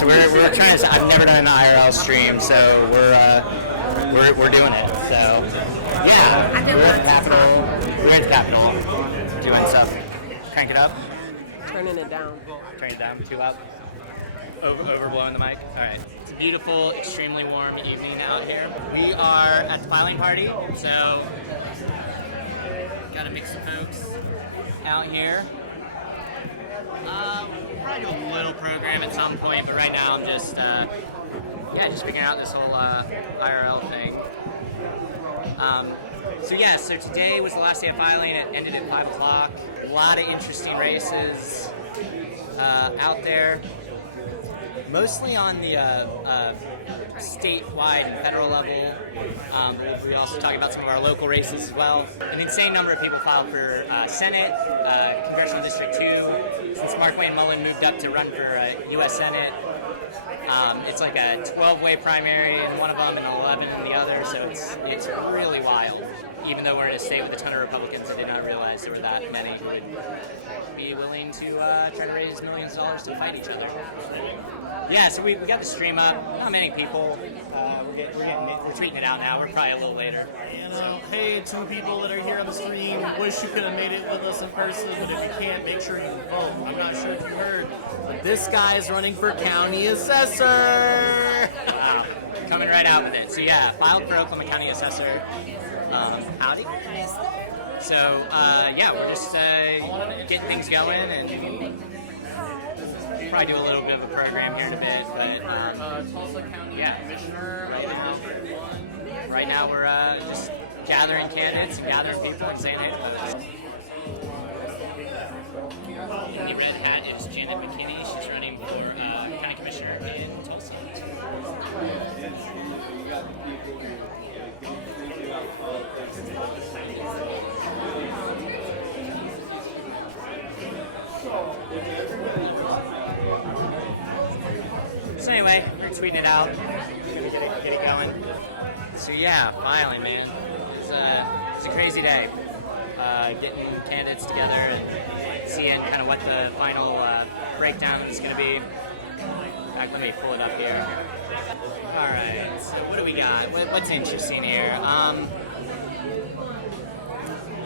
so we're trying to. I've never done an IRL stream, so we're doing it. So yeah, we're at the Capitol. We're at the Capitol doing stuff. Crank it up. Turning it down. Turn it down. Too up. Overblowing the mic. All right. It's a beautiful, extremely warm evening out here. We are at the filing party, so got a mix of folks out here. We'll probably do a little program at some point, but right now I'm just figuring out this whole IRL thing. So today was the last day of filing. It ended at 5 o'clock. A lot of interesting races out there. Mostly on the statewide and federal level. We also talk about some of our local races as well. An insane number of people filed for Senate, Congressional District 2. Since Markwayne Mullen moved up to run for U.S. Senate, it's like a 12-way primary in one of them and 11 in the other, so it's really wild. Even though we're in a state with a ton of Republicans, I did not realize there were that many who would be willing to try to raise millions of dollars to fight each other. Yeah, so we got the stream up. Not many people. We're tweeting it out now. We're probably a little later. Hey, two people that are here on the stream, wish you could have made it with us in person, but if you can't, make sure you vote. I'm not sure if you heard, but this guy's running for county assessor. Wow, coming right out with it. So yeah, filed for Oklahoma County Assessor. Howdy. So we're just getting things going and probably do a little bit of a program here in a bit, but Tulsa County Commissioner. Right now we're just gathering candidates and gathering people and saying hey. The red hat is Janet McKinney. She's running for County Commissioner in Tulsa. So anyway, we're tweeting it out. We're gonna get it going. So yeah, filing, man. It's a crazy day. Getting candidates together and seeing kind of what the final breakdown is going to be. In fact, let me pull it up here. All right. So what do we got? What's interesting here?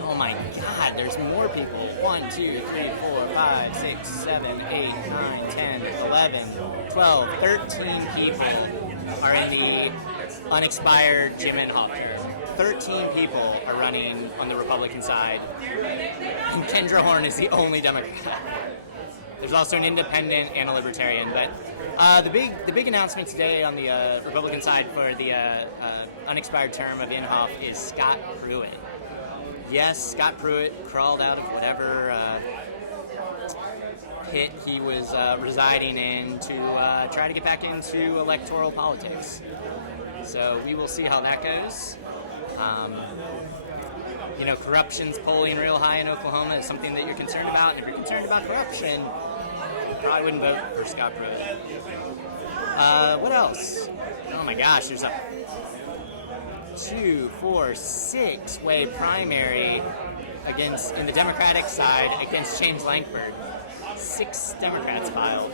Oh my God, there's more people. 1, 2, 3, 4, 5, 6, 7, 8, 9, 10, 11, 12, 13 people are in the unexpired Jim Inhofe term. 13 people are running on the Republican side, and Kendra Horn is the only Democrat. There's also an independent and a libertarian, but the big announcement today on the Republican side for the unexpired term of Inhofe is Scott Pruitt. Yes, Scott Pruitt crawled out of whatever pit he was residing in to try to get back into electoral politics. So we will see how that goes. Corruption's polling real high in Oklahoma is something that you're concerned about. And if you're concerned about corruption, you probably wouldn't vote for Scott Pruitt. What else? Oh my gosh, there's a 2, 4, 6-way primary in the Democratic side against James Lankford. 6 Democrats filed.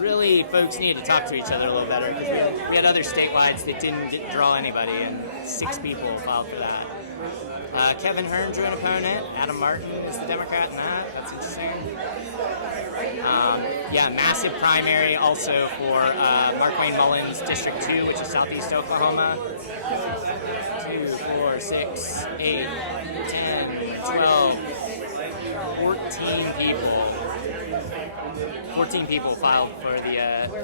Really, folks need to talk to each other a little better because we had other statewide that didn't draw anybody, and 6 people filed for that. Kevin Hearn drew an opponent. Adam Martin is the Democrat in that. That's interesting. Massive primary also for Markwayne Mullen's District 2, which is southeast Oklahoma. 2, 4, 6, 8, 10, 12, 14 people. 14 people filed for the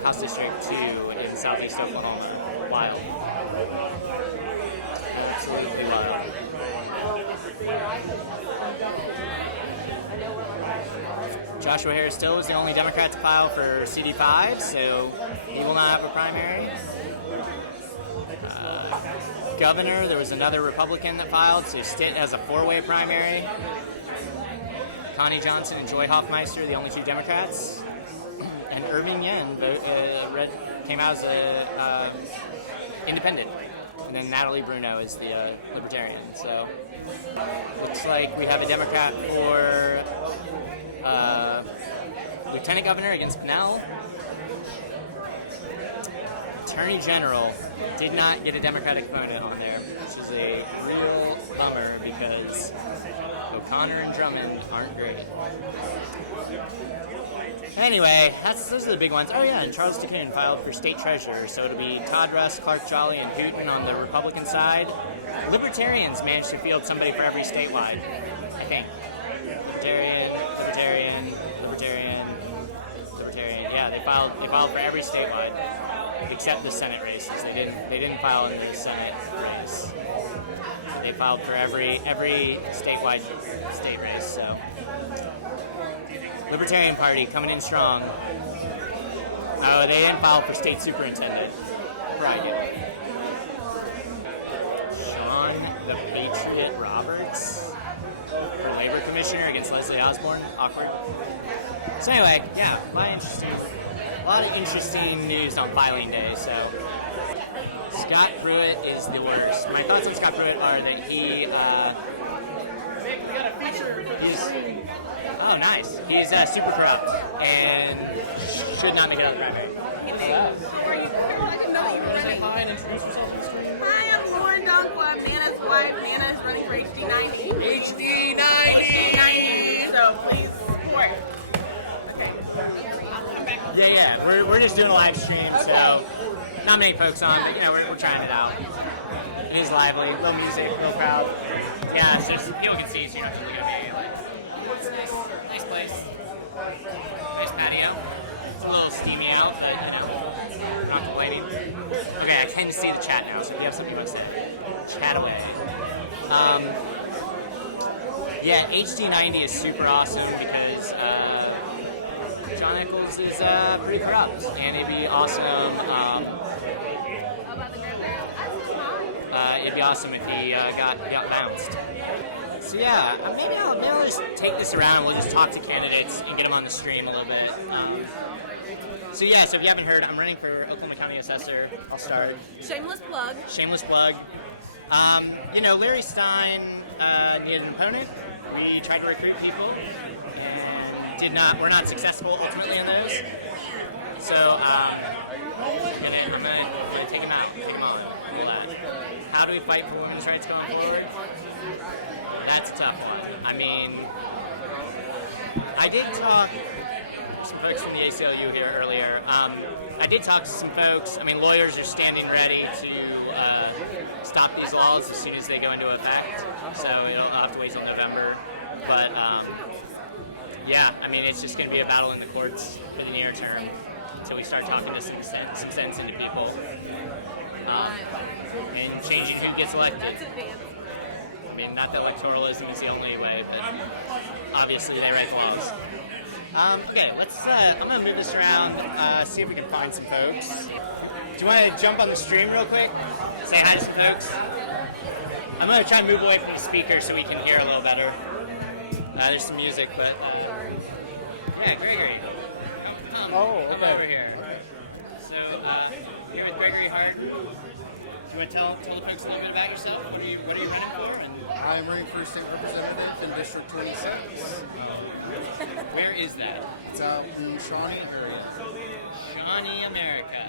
House District 2 in southeast Oklahoma. Wild. Absolutely wild. Joshua Harris Still is the only Democrat to file for CD5, so he will not have a primary. Governor, there was another Republican that filed, so Stitt has a 4-way primary. Connie Johnson and Joy Hoffmeister, the only 2 Democrats. And Irving Yen came out as a independent. And then Natalie Bruno is the Libertarian. So looks like we have a Democrat for Lieutenant Governor against Pinnell. Attorney General did not get a Democratic opponent on there, which is a real bummer because O'Connor and Drummond aren't great. Anyway, those are the big ones. Oh yeah, and Charles Duquesne filed for state treasurer, so it'll be Todd Russ, Clark Jolly, and Hooten on the Republican side. Libertarians managed to field somebody for every statewide, I think. Libertarian. Yeah, they filed for every statewide, except the Senate races. They didn't file in the Senate race. They filed for every statewide state race. So, Libertarian Party coming in strong. Oh, they didn't file for state superintendent. Right. Sean the Patriot Roberts for labor commissioner against Leslie Osborne. Awkward. So anyway, yeah, a lot of interesting news on filing day. So Scott Pruitt is the worst. My thoughts on Scott Pruitt are that he's super corrupt and should not make it out of the primary. Hi, I'm Lauren Donko. I'm Nana's wife. Nana's running for HD90. HD90! So please support. Yeah. We're just doing a live stream, so not many folks on, but we're trying it out. It is lively, little music, little crowd. Yeah, it's just people can see, so you don't have to look at me. Like, it's nice place, nice patio. It's a little steamy out, but not complaining. Okay, I can see the chat now, so if you have something you want to say, chat away. Yeah, HD90 is super awesome because John Eccles is pretty corrupt, and it'd be awesome. It'd be awesome if he got bounced. So yeah, maybe I'll just take this around. We'll just talk to candidates and get them on the stream a little bit. So if you haven't heard, I'm running for Oklahoma County Assessor. I'll start. Shameless plug. Shameless plug. Larry Stein needed an opponent. We tried to recruit people and we're not successful ultimately in those. So I'm gonna take him out, take him on. How do we fight for women's rights going forward? That's a tough one. I mean, I did talk to some folks from the ACLU here earlier. I did talk to some folks. I mean, lawyers are standing ready to stop these laws as soon as they go into effect. So I'll have to wait till November. But it's just going to be a battle in the courts for the near term until we start talking to some sense into people and changing who gets elected. I mean, not that electoralism is the only way, but obviously they write laws. Okay, I'm going to move this around, see if we can find some folks. Do you want to jump on the stream real quick? Say hi to some folks? I'm going to try and move away from the speaker so we can hear a little better. There's some music, but yeah, Gregory. Come over here. So, here with Gregory Hart. Do you want to tell the folks a little bit about yourself? What are you running for? I'm running for state representative in District 26. Where is that? It's out in Shawnee area. Shawnee, America.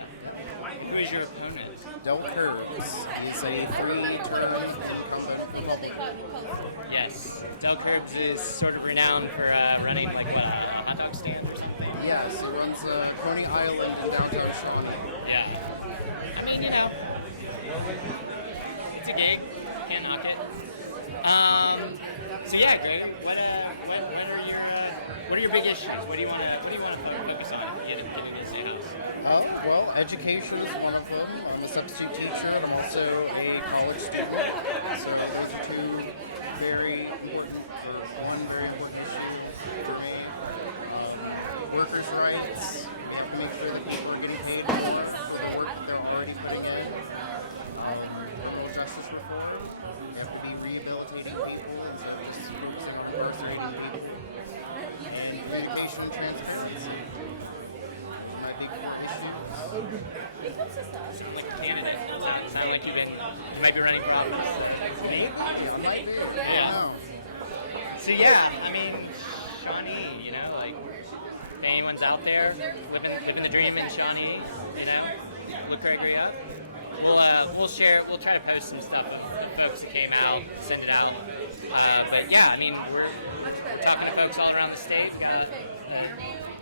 Who is your opponent? Del Curbs. He's a three-term Yes. Del Curbs is sort of renowned for running like a hot dog stand or something. Yes, he runs Coney Island in downtown Shawnee. Yeah. I mean, it's a gig. Can't knock it. So yeah, Greg, what are your big issues? What do you want to focus on getting into the state house? Well, education is one of them. I'm a substitute teacher and I'm also a college student. So those are two very important issues to me. Workers' rights. We have to make sure that people are getting paid for the work that they're already putting in. Criminal justice reform. We have to be rehabilitating people instead of just focusing on incarcerating people. And communication and transparency. My big issue. Like a candidate. Sound like you might be running for office. Me? Yeah. So yeah, I mean, Shawnee, main ones out there, living the dream in Shawnee, you know, look Gregory up. We'll share. We'll try to post some stuff of the folks that came out, send it out. But yeah, I mean, we're talking to folks all around the state. Got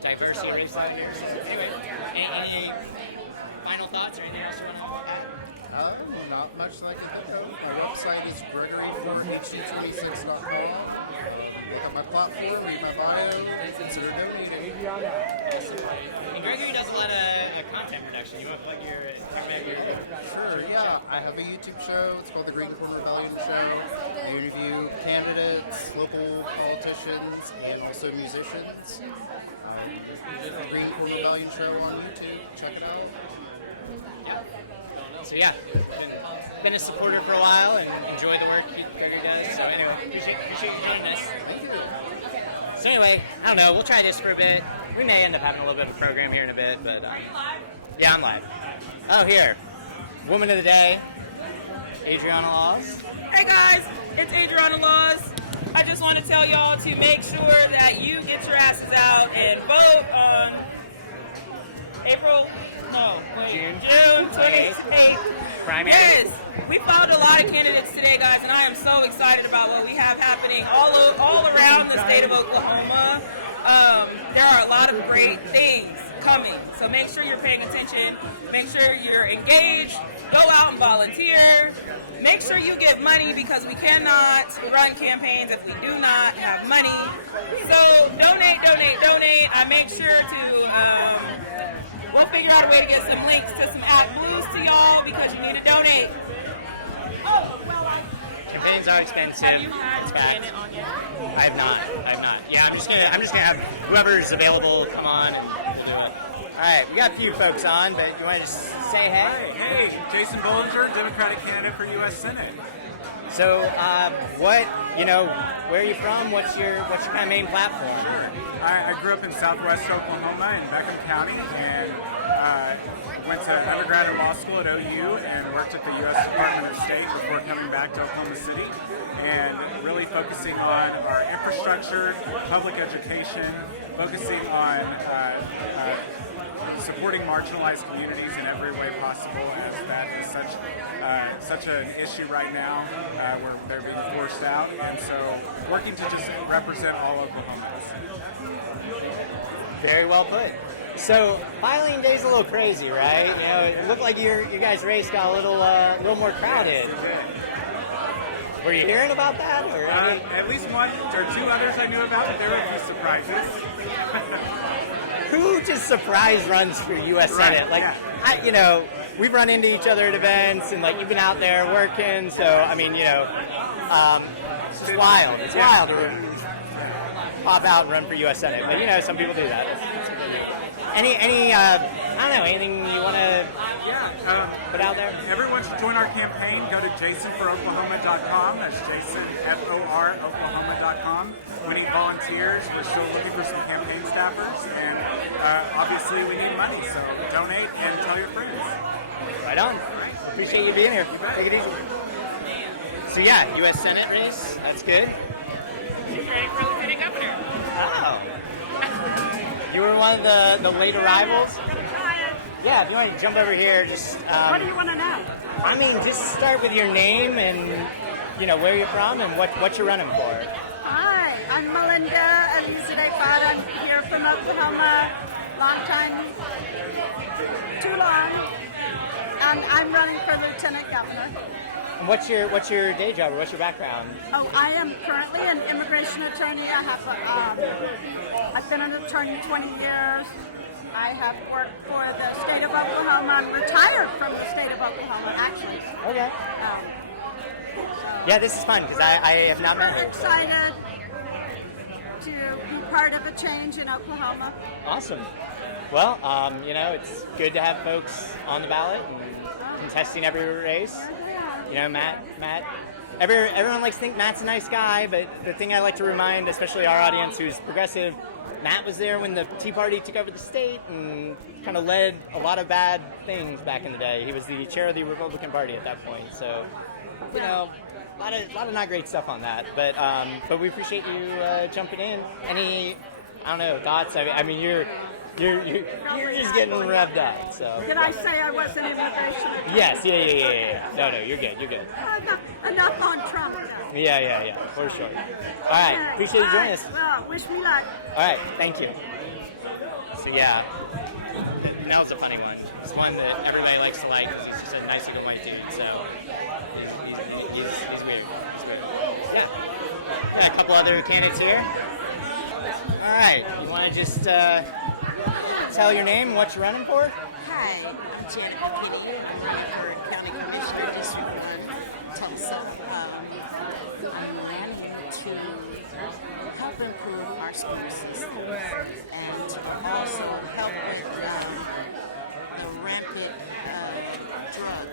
diversity race here. Anyway, any final thoughts or anything else you want to add? Not much that I can think of. My website is gregory4hc26.com. Look at my platform, read my bio, consider donating. And Gregory does a lot of content production. You want to plug your Sure, yeah. I have a YouTube show. It's called The Green Corn Rebellion Show. We interview candidates, local politicians, and also musicians. The Green Corn Rebellion Show on YouTube. Check it out. So yeah, been a supporter for a while and enjoy the work Gregory does. So anyway, appreciate you joining us. So anyway, I don't know. We'll try this for a bit. We may end up having a little bit of a program here in a bit, but yeah, I'm live. Oh, here, woman of the day, Adriana Laws. Hey guys, it's Adriana Laws. I just want to tell y'all to make sure that you get your asses out and vote on June 28th. Primary. Yes, we found a lot of candidates today, guys, and I am so excited about what we have happening all around the state of Oklahoma. There are a lot of great things coming, so make sure you're paying attention. Make sure you're engaged. Go out and volunteer. Make sure you give money because we cannot run campaigns if we do not have money. So donate. I make sure to. We'll figure out a way to get some links to some AdBlues to y'all because you need to donate. Campaigns are expensive. Have you had Janet on yet? I have not. Yeah, I'm just gonna have whoever's available come on and do it. All right, we got a few folks on, but you want to just say hey? Hey, Jason Bollinger, Democratic candidate for U.S. Senate. So, where are you from? What's your kind of main platform? Sure. I grew up in southwest Oklahoma in Beckham County and went to undergrad and law school at OU and worked at the U.S. Department of State before coming back to Oklahoma City and really focusing on our infrastructure, public education, focusing on supporting marginalized communities in every way possible, as that is such an issue right now where they're being forced out, and so working to just represent all Oklahomans. Very well put. So filing day's a little crazy, right? You know, it looked like your guys' race got a little more crowded. Were you hearing about that? Or At least one or two others I knew about, but there were a few surprises. Who just surprise runs for U.S. Right, Senate? Like, yeah. We've run into each other at events, and like you've been out there working. So I mean, it's just wild. It's wild to pop out and run for U.S. Senate. But some people do that. Any I don't know, anything you want to put out there? Everyone should join our campaign. Go to jasonforoklahoma.com. That's Jason, F-O-R, Oklahoma.com. We need volunteers. We're still looking for some campaign staffers. And obviously we need money, so donate and tell your friends. Right on. Appreciate you being here. Take it easy. So yeah, U.S. Senate race. That's good. She's ready for lieutenant governor. Oh. You were one of the late arrivals? Yeah, if you want to jump over here, just... what do you want to know? I mean, just start with your name and, where you're from and what you're running for. Hi, I'm Melinda Elizabeth. I'm here from Oklahoma. Long time, too long. And I'm running for lieutenant governor. And what's your day job or what's your background? Oh, I am currently an immigration attorney. I've been an attorney 20 years. I have worked for the state of Oklahoma. I'm retired from the state of Oklahoma, actually. Okay. Yeah, this is fun because I have not met Super you. excited to be part of a change in Oklahoma. Awesome. Well, it's good to have folks on the ballot and contesting every race. Matt. Everyone likes to think Matt's a nice guy, but the thing I like to remind, especially our audience who's progressive, Matt was there when the Tea Party took over the state and kind of led a lot of bad things back in the day. He was the chair of the Republican Party at that point, so a lot of not great stuff on that. But we appreciate you jumping in. Any I don't know, thoughts? I mean, you're just getting revved up. So. Did I say I wasn't immigration? Yes. Yeah. No, you're good. Enough on Trump. Yeah. For sure. All right. Appreciate you joining us. Well, wish me luck. All right. Thank you. So yeah, that was a funny one. It's one that everybody likes to like because he's just a nice little white dude. So he's weird. Yeah. Got a couple other candidates here. All right. You want to just tell your name and what you're running for? Hi, I'm Janet McKinney. I'm running for County Commissioner District 1, Tulsa. I'm running to help improve our school system and to also help with the rampant drug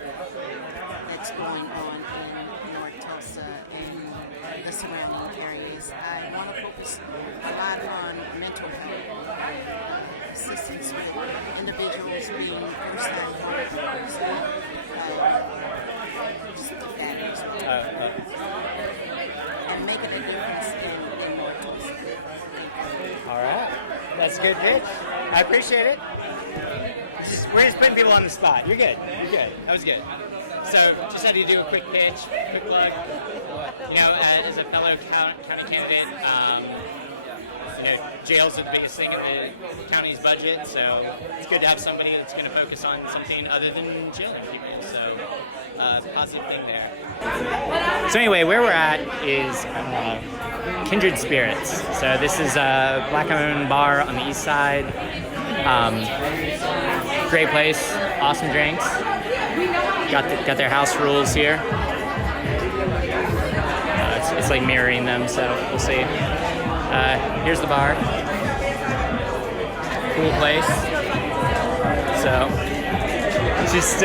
that's going on in North Tulsa and the surrounding areas. I want to focus a lot on mental health, assistance with individuals being first-time homebuyers, just the addicts, and making a difference in North Tulsa. All right. That's a good pitch. I appreciate it. We're just putting people on the spot. You're good. That was good. So just had to do a quick pitch, quick plug. You know, as a fellow county candidate, jails are the biggest thing in the county's budget, so it's good to have somebody that's going to focus on something other than jailing people. So positive thing there. So anyway, where we're at is Kindred Spirits. So this is a black-owned bar on the east side. Great place, awesome drinks. Got their house rules here. It's like mirroring them, so we'll see. Here's the bar. Cool place. So, just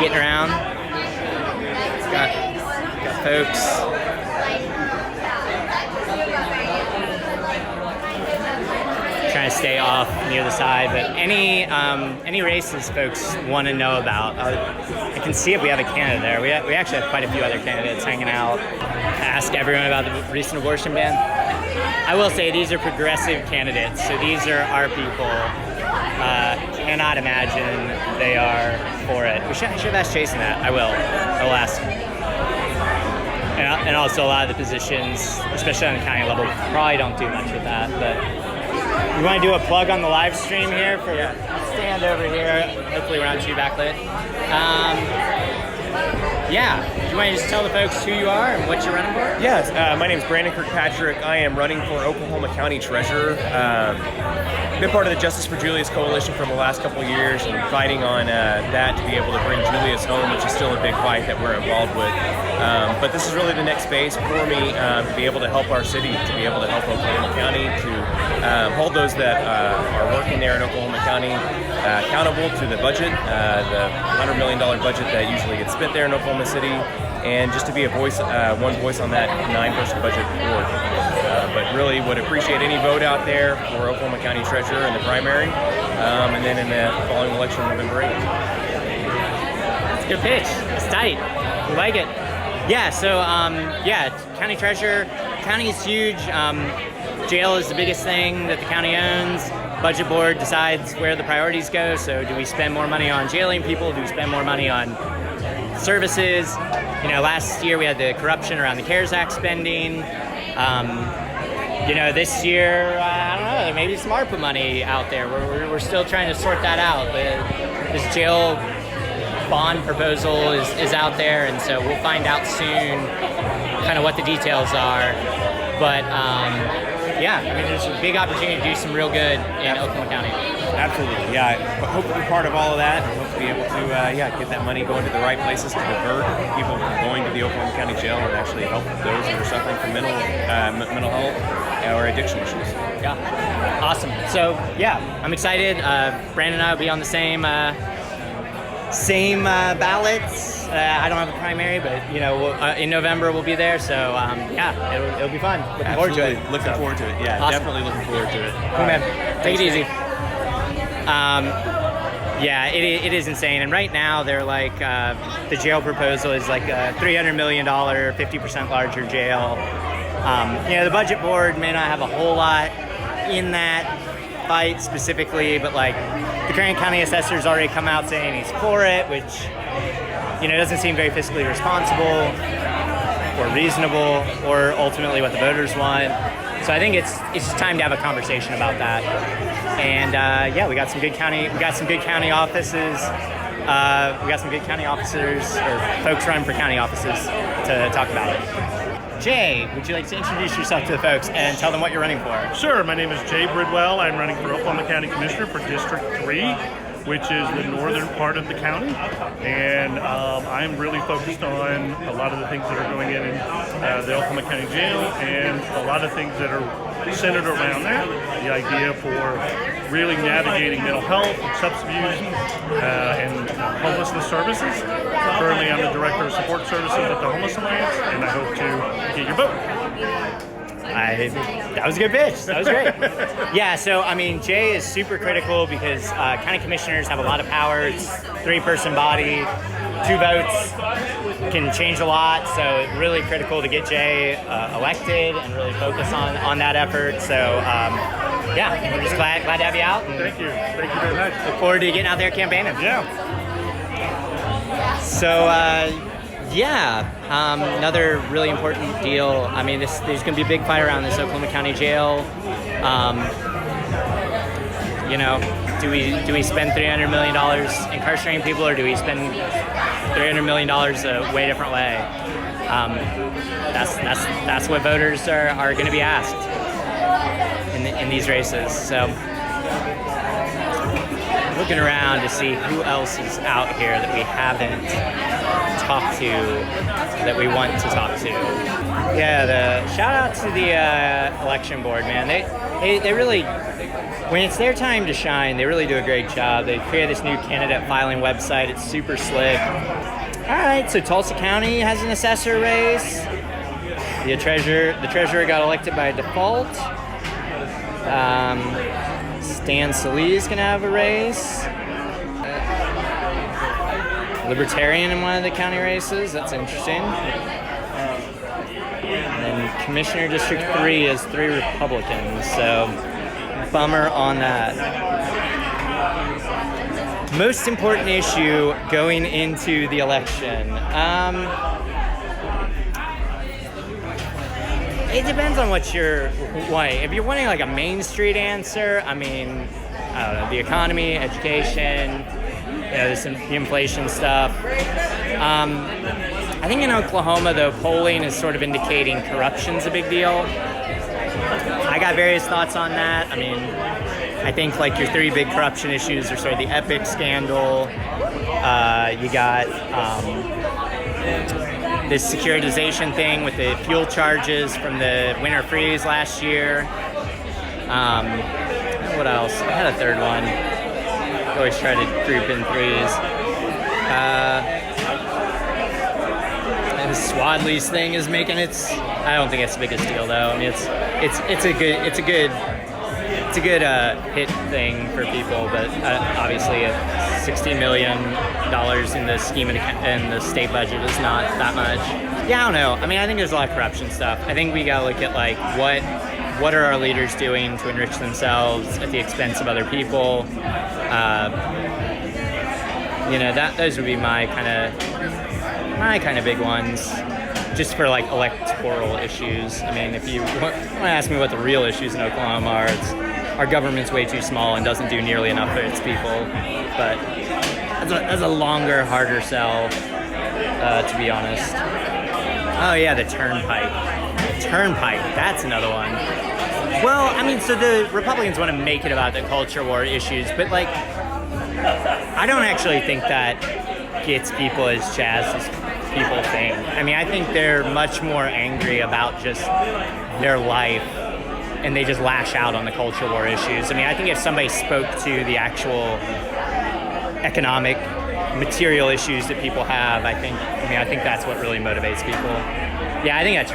getting around. Got folks. Trying to stay off near the side, but any races folks want to know about, I can see if we have a candidate there. We actually have quite a few other candidates hanging out. Ask everyone about the recent abortion ban. I will say these are progressive candidates, so these are our people. Cannot imagine they are for it. I should have asked Jason that. I will ask. And also a lot of the positions, especially on the county level, probably don't do much with that, but you want to do a plug on the live stream here? Stand over here. Hopefully we're not too backlit. Do you want to just tell the folks who you are and what you're running for? Yes, my name is Brandon Kirkpatrick. I am running for Oklahoma County Treasurer. Been part of the Justice for Julius Coalition for the last couple of years and fighting on that to be able to bring Julius home, which is still a big fight that we're involved with. But this is really the next phase for me to be able to help our city, to be able to help Oklahoma County, to hold those that are working there in Oklahoma County accountable to the budget, the $100 million budget that usually gets spent there in Oklahoma City, and just to be a voice, one voice on that 9-person budget board. But really would appreciate any vote out there for Oklahoma County Treasurer in the primary, and then in the following election on November 8th. It's a good pitch. It's tight. We like it. Yeah, so, County Treasurer. County is huge. Jail is the biggest thing that the county owns. Budget board decides where the priorities go. So do we spend more money on jailing people? Do we spend more money on services? Last year we had the corruption around the CARES Act spending. This year, I don't know, there may be some ARPA money out there. We're still trying to sort that out. But this jail bond proposal is out there, and so we'll find out soon kind of what the details are. But there's a big opportunity to do some real good in Oklahoma County. Absolutely, yeah. I hope to be part of all of that, and hope to be able to, get that money going to the right places to divert people from going to the Oklahoma County Jail and actually help those that are suffering from mental health or addiction issues. Yeah, awesome. So I'm excited. Brandon and I will be on the same ballots. I don't have a primary, but in November we'll be there. So it'll be fun. Looking forward to it. Looking forward to it. Yeah, awesome. Definitely looking forward to it. Cool, man. Take it easy. It is insane. And right now they're like the jail proposal is like a $300 million, 50% larger jail. The budget board may not have a whole lot in that fight specifically, but like the current county assessor's already come out saying he's for it, which doesn't seem very fiscally responsible or reasonable, or ultimately what the voters want. So I think it's just time to have a conversation about that. And we got some good county offices. We got some good county officers or folks running for county offices to talk about it. Jay, would you like to introduce yourself to the folks and tell them what you're running for? Sure. My name is Jay Bridwell. I'm running for Oklahoma County Commissioner for District 3, which is the northern part of the county. And I'm really focused on a lot of the things that are going in the Oklahoma County Jail, and a lot of things that are centered around that. The idea for really navigating mental health, substance abuse, and homelessness services. Currently, I'm the Director of Support Services at the Homeless Alliance, and I hope to get your vote. That was a good pitch. That was great. Yeah, so Jay is super critical because county commissioners have a lot of power. It's a 3-person body, 2 votes can change a lot. So it's really critical to get Jay elected and really focus on that effort. So we're just glad to have you out. Thank you very much. Look forward to getting out there campaigning. Yeah. So. Another really important deal. There's going to be a big fight around this Oklahoma County Jail. Do we spend $300 million incarcerating people, or do we spend $300 million a way different way? That's what voters are going to be asked in these races. So, looking around to see who else is out here that we haven't talked to, that we want to talk to. Yeah, the shout out to the election board, man. They really, when it's their time to shine, they really do a great job. They created this new candidate filing website. It's super slick. All right, so Tulsa County has an assessor race. The treasurer got elected by default. Stan Salih's gonna have a race. Libertarian in one of the county races. That's interesting. And then Commissioner District 3 is 3 Republicans. So bummer on that. Most important issue going into the election. It depends on what you're wanting. If you're wanting like a Main Street answer, I don't know, the economy, education, the inflation stuff. I think in Oklahoma, though, polling is sort of indicating corruption's a big deal. I got various thoughts on that. I think like your 3 big corruption issues are sort of the Epic scandal. You got this securitization thing with the fuel charges from the winter freeze last year. What else? I had a third one. I always try to group in 3s. And the Swadley's thing is making its. I don't think it's the biggest deal though. It's a good hit thing for people, but obviously $60 million in the scheme in the state budget is not that much. Yeah, I don't know. I think there's a lot of corruption stuff. I think we gotta look at like what are our leaders doing to enrich themselves at the expense of other people. Those would be my kind of big ones, just for like electoral issues. If you want to ask me what the real issues in Oklahoma are, it's our government's way too small and doesn't do nearly enough for its people. But that's a longer, harder sell, to be honest. Oh yeah, the Turnpike, that's another one. Well, so the Republicans want to make it about the culture war issues, but like, I don't actually think that gets people as jazzed as people think. I think they're much more angry about just their life, and they just lash out on the culture war issues. I think if somebody spoke to the actual economic, material issues that people have, I think that's what really motivates people. Yeah, I think that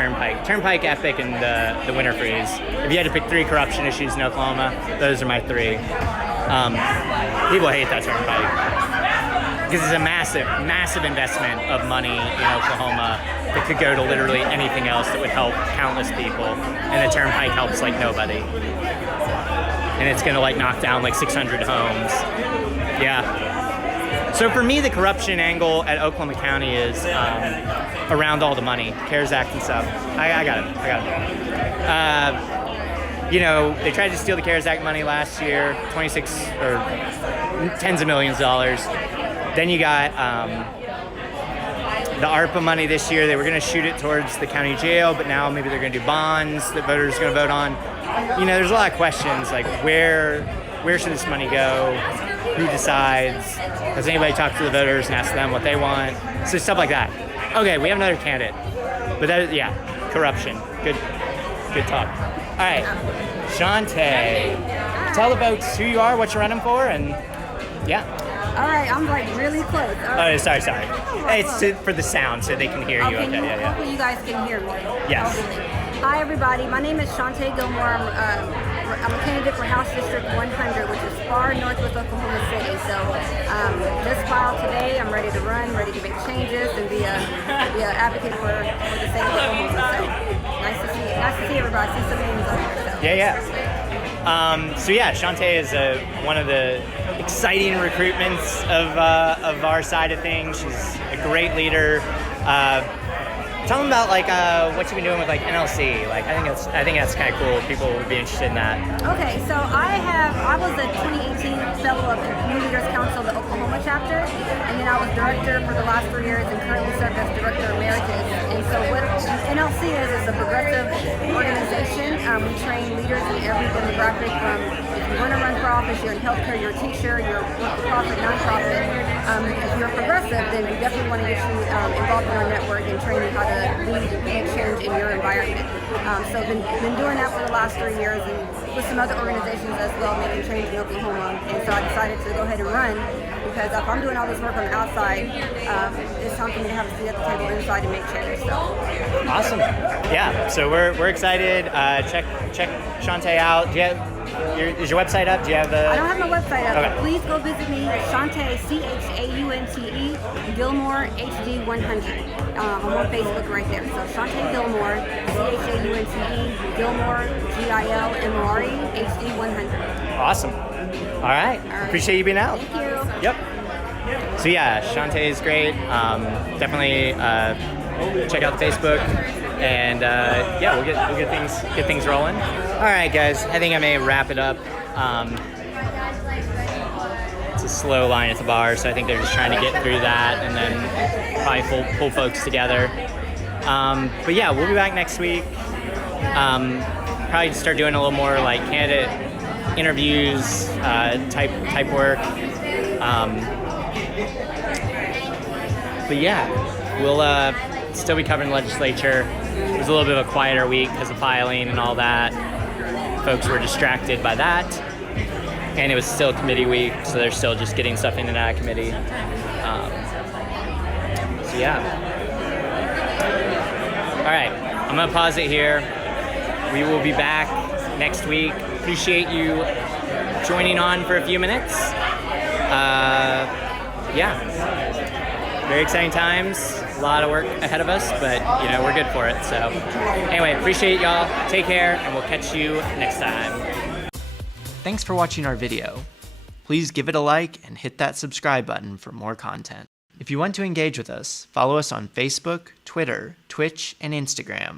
Turnpike, Epic, and the winter freeze. If you had to pick 3 corruption issues in Oklahoma, those are my 3. People hate that Turnpike. because it's a massive, massive investment of money in Oklahoma that could go to literally anything else that would help countless people. And the turnpike helps like nobody. And it's going to like knock down like 600 homes. Yeah. So for me, the corruption angle at Oklahoma County is around all the money, CARES Act and stuff. I got it. They tried to steal the CARES Act money last year, 26 or tens of millions of dollars. Then you got the ARPA money this year. They were going to shoot it towards the county jail, but now maybe they're going to do bonds that voters are going to vote on. There's a lot of questions like where should this money go? Who decides? Does anybody talk to the voters and ask them what they want? So stuff like that. Okay, we have another candidate, but corruption. Good talk. All right, Shantae, tell the folks who you are, what you're running for, and yeah. All right, I'm like really close. Right. Oh, sorry. It's for the sound so they can hear you. Okay, yeah. Hopefully you guys can hear me. Yes. Hopefully. Hi everybody, my name is Shantae Gilmore. I'm a candidate for House District 100, which is far northwest Oklahoma City. So just filed today. I'm ready to run, ready to make changes, and be an advocate for the state of Oklahoma. So nice to see everybody. See some names on here. So. Shantae is one of the exciting recruitments of our side of things. She's a great leader. Tell them about what you've been doing with NLC. I think that's kind of cool. People would be interested in that. Okay, so I was a 2018 fellow of the New Leaders Council, the Oklahoma chapter, and then I was director for the last 3 years and currently serve as director emeritus. And so what NLC is a progressive organization. We train leaders in every demographic from if you want to run for office, you're in healthcare, you're a teacher, you're a for-profit, nonprofit. If you're progressive, then we definitely want to get you involved in our network and train you how to lead and make change in your environment. So been doing that for the last 3 years and with some other organizations as well, making change in Oklahoma. And so I decided to go ahead and run because if I'm doing all this work on the outside, it's time for me to have a seat at the table inside and make change. So awesome. Yeah. So we're excited. Check Shantae out. Is your website up? Do you have I don't have my website up. Okay. But please go visit me at Shantae Chaunte Gilmore HD 100. I'm on Facebook right there. So Shantae Gilmore Chaunte Gilmore Gilmore HD 100. Awesome. All right. Appreciate you being out. Thank you. Yep. So Shantae is great. Definitely check out the Facebook, and we'll get things rolling. All right, guys. I think I may wrap it up. It's a slow line at the bar, so I think they're just trying to get through that, and then probably pull folks together. We'll be back next week. Probably start doing a little more candidate interviews type work. We'll still be covering the legislature. It was a little bit of a quieter week because of filing and all that. Folks were distracted by that. And it was still committee week, so they're still just getting stuff in and out of committee. All right, I'm gonna pause it here. We will be back next week. Appreciate you joining on for a few minutes. Very exciting times. A lot of work ahead of us, but we're good for it. So anyway, appreciate y'all. Take care, and we'll catch you next time. Thanks for watching our video. Please give it a like and hit that subscribe button for more content. If you want to engage with us, follow us on Facebook, Twitter, Twitch, and Instagram.